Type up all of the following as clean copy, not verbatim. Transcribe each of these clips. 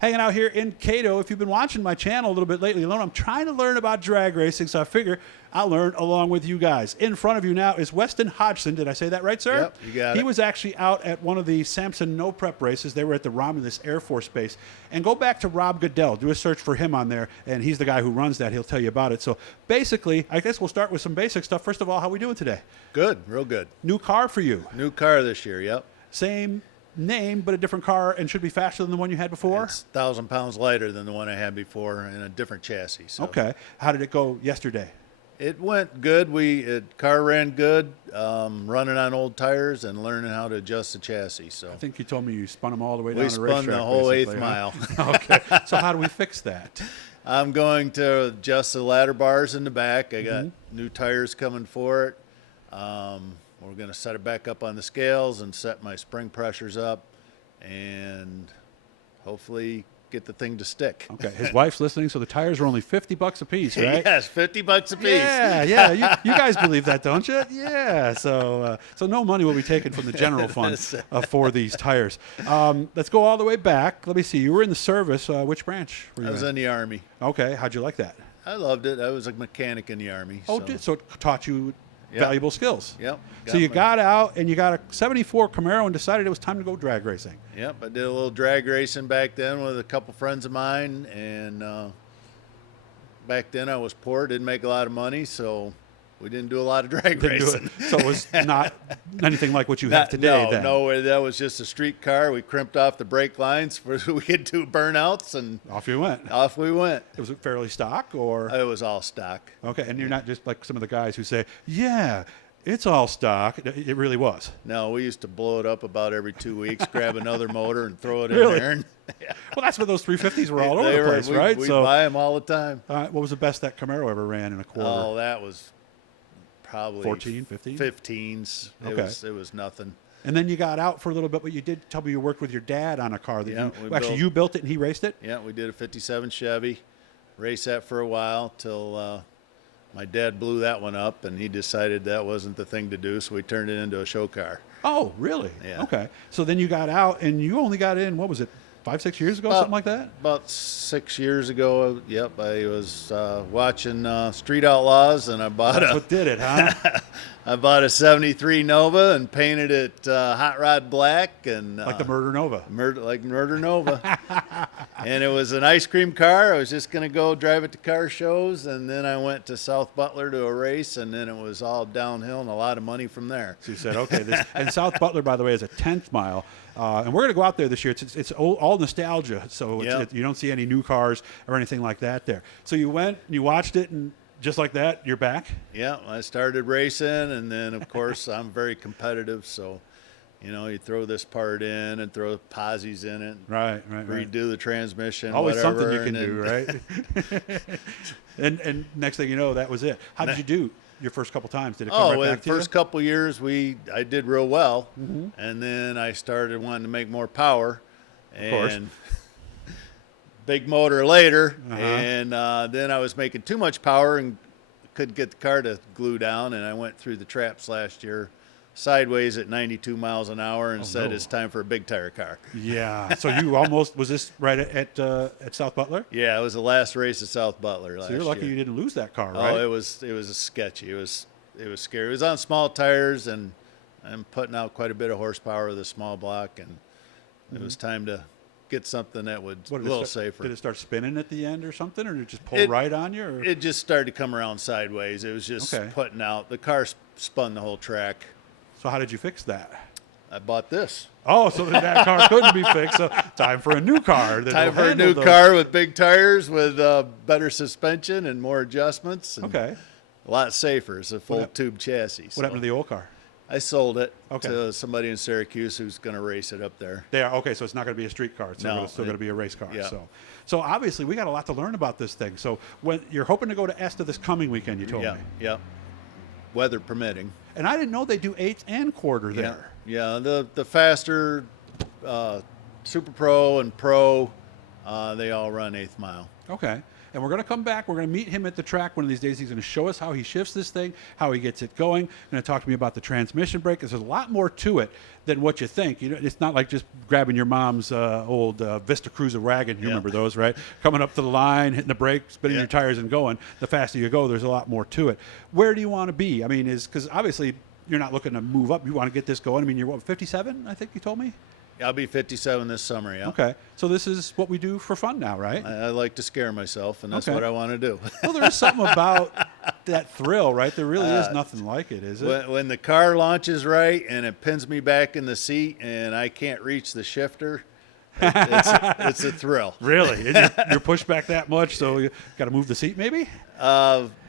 hanging out here in Cato. If you've been watching my channel a little bit lately, I'm trying to learn about drag racing, so I figure I'll learn along with you guys. In front of you now is Weston Hodgson. Did I say that right, sir? Yep, you got it. He was actually out at one of the Samson No Prep races. They were at the Romulus Air Force Base. And go back to Rob Goodell. Do a search for him on there, and he's the guy who runs that. He'll tell you about it. So basically, I guess we'll start with some basic stuff. First of all, how are we doing today? Good, real good. New car for you. New car this year, yep. Same name, but a different car, and should be faster than the one you had before? It's 1,000 pounds lighter than the one I had before in a different chassis. So. Okay. How did it go yesterday? It went good. Car ran good, running on old tires and learning how to adjust the chassis. So I think you told me you spun them all the way down we the racetrack. spun the whole eighth huh? mile. Okay. So how do we fix that? I'm going to adjust the ladder bars in the back. I got new tires coming for it. We're going to set it back up on the scales and set my spring pressures up and hopefully get the thing to stick. Okay. His wife's listening, so the tires are only $50 a piece, right? Yes, $50 a piece. Yeah. You guys believe that, don't you? Yeah. So no money will be taken from the general fund for these tires. Let's go all the way back. Let me see. You were in the service. Which branch were you I was in the Army. Okay. How'd you like that? I loved it. I was a mechanic in the Army. Oh, so it taught you valuable skills. Yep. So you got out and you got a 74 Camaro and decided it was time to go drag racing. Yep. I did a little drag racing back then with a couple friends of mine. And back then I was poor, didn't make a lot of money, so we didn't do a lot of drag racing. So it was not anything like what you have today then? No, that was just a street car. We crimped off the brake lines so we could do burnouts, and off you went. Off we went. Was it fairly stock or? It was all stock. Okay, and you're not just like some of the guys who say, yeah, it's all stock. It really was. No, we used to blow it up about every 2 weeks, grab another motor and throw it Really? in there. And, Well, that's what those 350s were all over the place, right? We buy them all the time. What was the best that Camaro ever ran in a quarter? Oh, that was probably 14, 15? 15s. Okay. It was nothing. And then you got out for a little bit, but you did tell me you worked with your dad on a car that you built it and he raced it? Yeah, we did a 57 Chevy, raced that for a while till my dad blew that one up and he decided that wasn't the thing to do, so we turned it into a show car. Oh, really? Yeah. Okay. So then you got out and you only got in, what was it, 5-6 years ago, something like that? About 6 years ago, yep. I was watching Street Outlaws, and I bought That's what did it, huh? I bought a '73 Nova and painted it hot rod black, and like the Murder Nova. Like Murder Nova. And it was an ice cream car. I was just going to go drive it to car shows, and then I went to South Butler to a race, and then it was all downhill and a lot of money from there. So you said, okay, and South Butler, by the way, is a 10th mile. And we're going to go out there this year. It's all nostalgia, so you don't see any new cars or anything like that there. So you went, you watched it, and just like that, you're back? Yeah, I started racing, and then, of course, I'm very competitive, so, you throw this part in and throw posies in it. Right. Redo the transmission, always whatever. Something you can do, right? and next thing you know, that was it. How did you do your first couple times? Did it come right back to you? First couple years, I did real well, and then I started wanting to make more power. Of course. Big motor later, and then I was making too much power and couldn't get the car to glue down, and I went through the traps last year sideways at 92 miles an hour and said it's time for a big tire car. Yeah. So you almost, was this right at South Butler? Yeah, it was the last race at South Butler last year. So you're lucky you didn't lose that car, right? Oh, it was sketchy. It was scary. It was on small tires, and I'm putting out quite a bit of horsepower with a small block, and it was time to get something that would a little safer. Did it start spinning at the end or something, or did it just pull right on you? Or? It just started to come around sideways. It was just putting out. The car spun the whole track. So how did you fix that? I bought this. Oh, so that car couldn't be fixed. So time for a new car. Time for a new car with big tires, with better suspension and more adjustments. And a lot safer. It's a full tube chassis. What happened to the old car? I sold it to somebody in Syracuse who's going to race it up there. Okay, so it's not going to be a street car. It's still going to be a race car. Yeah. So obviously we got a lot to learn about this thing. So when you're hoping to go to ESTA this coming weekend, you told me. Yeah. Weather permitting. And I didn't know they do 8th and quarter there. Yeah, the faster Super Pro and Pro They all run 8th mile. Okay. And we're going to come back. We're going to meet him at the track one of these days. He's going to show us how he shifts this thing, how he gets it going. Going to talk to me about the transmission brake. There's a lot more to it than what you think. You know, it's not like just grabbing your mom's old Vista Cruiser wagon. You remember those, right? Coming up to the line, hitting the brake, spinning your tires and going. The faster you go, there's a lot more to it. Where do you want to be? I mean, because obviously you're not looking to move up. You want to get this going. I mean, you're what, 57, I think you told me? I'll be 57 this summer, yeah. Okay. So this is what we do for fun now, right? I like to scare myself, and that's what I want to do. Well, there is something about that thrill, right? There really is nothing like it, is it? When the car launches right and it pins me back in the seat and I can't reach the shifter, it's a thrill. Really? You're pushed back that much, so you got to move the seat maybe?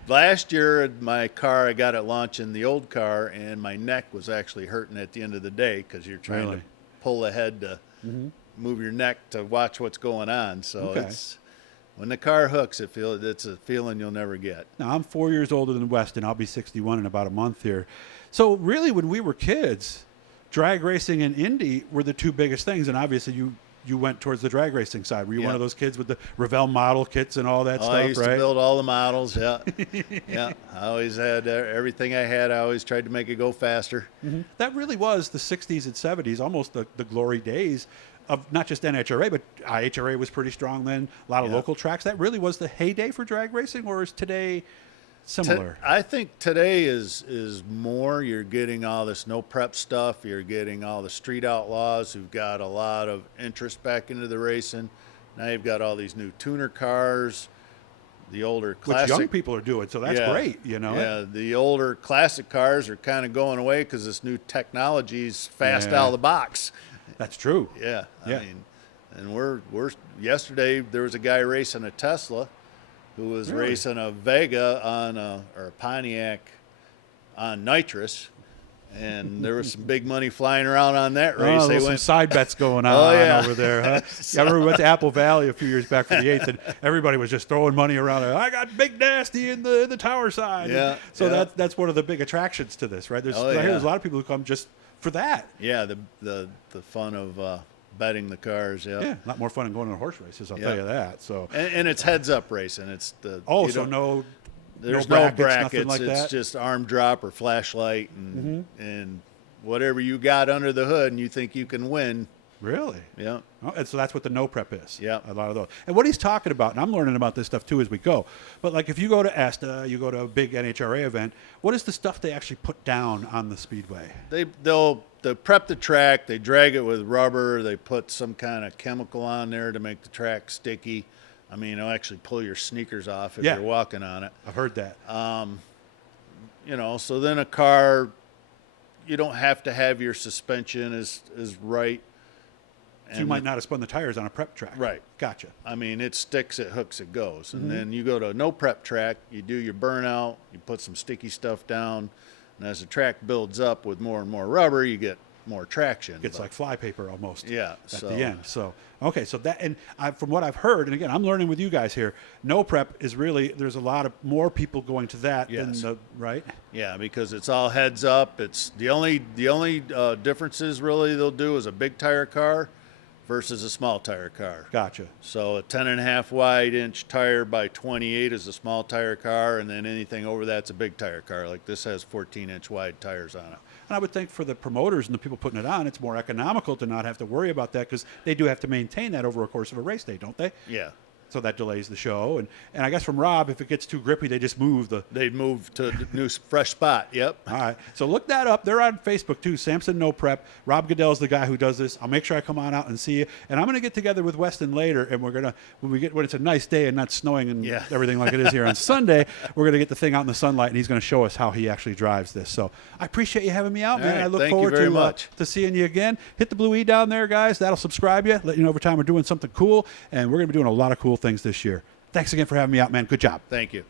Last year, my car, I got it launching the old car, and my neck was actually hurting at the end of the day because you're trying to pull ahead to move your neck to watch what's going on. So it's when the car hooks, it's a feeling you'll never get. Now, I'm 4 years older than Weston. I'll be 61 in about a month here. So really, when we were kids, drag racing and Indy were the two biggest things, and obviously you went towards the drag racing side. Were you one of those kids with the Revell model kits and all that stuff, I used right? to build all the models, yeah. I always had everything I had. I always tried to make it go faster. That really was the 60s and 70s, almost the glory days of not just NHRA, but IHRA was pretty strong then, a lot of local tracks. That really was the heyday for drag racing, or is today similar? I think today is more. You're getting all this no prep stuff. You're getting all the street outlaws who've got a lot of interest back into the racing. Now you've got all these new tuner cars, the older classic. Which young people are doing, so that's great, you know. Yeah, the older classic cars are kind of going away because this new technology's fast out of the box. That's true. Yeah, I mean, and we're yesterday there was a guy racing a Tesla who was racing a Vega or a Pontiac on nitrous, and there was some big money flying around on that race. There's some side bets going on over there, huh? I remember we went to Apple Valley a few years back for the 8th, and everybody was just throwing money around. I got Big Nasty in the tower side. Yeah. So that's one of the big attractions to this, right? I hear there's a lot of people who come just for that. Yeah, the fun of betting the cars. Yeah, a lot more fun than going to horse races. I'll tell you that. So and it's heads up racing. It's the there's no brackets. Nothing like it's that. just arm drop or flashlight and whatever you got under the hood and you think you can win. Really? Yeah. Oh, and so that's what the no prep is. Yeah. A lot of those. And what he's talking about, and I'm learning about this stuff too as we go, but like if you go to ESTA, you go to a big NHRA event, what is the stuff they actually put down on the speedway? They'll prep the track, they drag it with rubber, they put some kind of chemical on there to make the track sticky. I mean, it'll actually pull your sneakers off if you're walking on it. I've heard that. So then a car, you don't have to have your suspension is right. So you might not have spun the tires on a prep track. Right. Gotcha. I mean, it sticks, it hooks, it goes. And then you go to a no prep track, you do your burnout, you put some sticky stuff down, and as the track builds up with more and more rubber, you get more traction. It's like flypaper almost. Yeah. At the end. So, okay. So that, and from what I've heard, and again, I'm learning with you guys here, no prep is really, there's a lot of more people going to that than right? Yeah, because it's all heads up. It's the only differences really they'll do is a big tire car versus a small tire car. Gotcha. So a 10.5 wide inch tire by 28 is a small tire car, and then anything over that's a big tire car. Like this has 14-inch wide tires on it. And I would think for the promoters and the people putting it on, it's more economical to not have to worry about that because they do have to maintain that over a course of a race day, don't they? Yeah. So that delays the show. And I guess from Rob, if it gets too grippy, they just move They'd move to a new fresh spot. Yep. All right. So look that up. They're on Facebook too. Samson No Prep. Rob Goodell's the guy who does this. I'll make sure I come on out and see you. And I'm going to get together with Weston later, and we're going to when it's a nice day and not snowing and everything like it is here on Sunday, we're going to get the thing out in the sunlight, and he's going to show us how he actually drives this. So I appreciate you having me out, man. Right. I look Thank forward you very much. To seeing you again. Hit the blue E down there, guys. That'll subscribe you. Let you know every time we're doing something cool, and we're going to be doing a lot of cool things this year. Thanks again for having me out, man. Good job. Thank you.